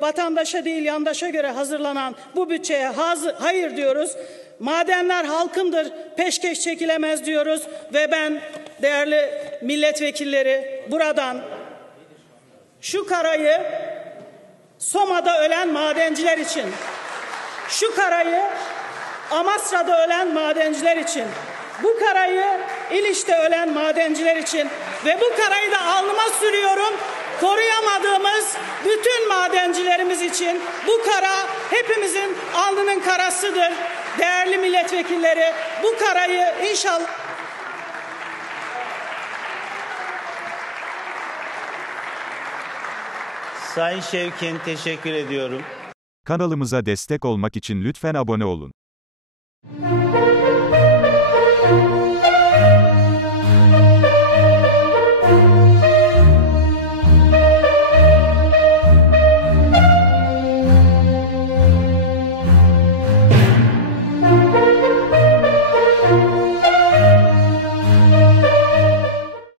Vatandaşa değil yandaşa göre hazırlanan bu bütçeye hayır diyoruz. Madenler halkındır, peşkeş çekilemez diyoruz ve ben değerli milletvekilleri buradan şu karayı Soma'da ölen madenciler için, şu karayı Amasra'da ölen madenciler için, bu karayı İliç'te ölen madenciler için ve bu karayı da alnıma sürüyorum, koruyamadığımız bütün madencilerimiz için bu kara hepimizin alnının karasıdır. Değerli milletvekilleri, bu karayı inşallah... Sayın Şevkin, teşekkür ediyorum. Kanalımıza destek olmak için lütfen abone olun.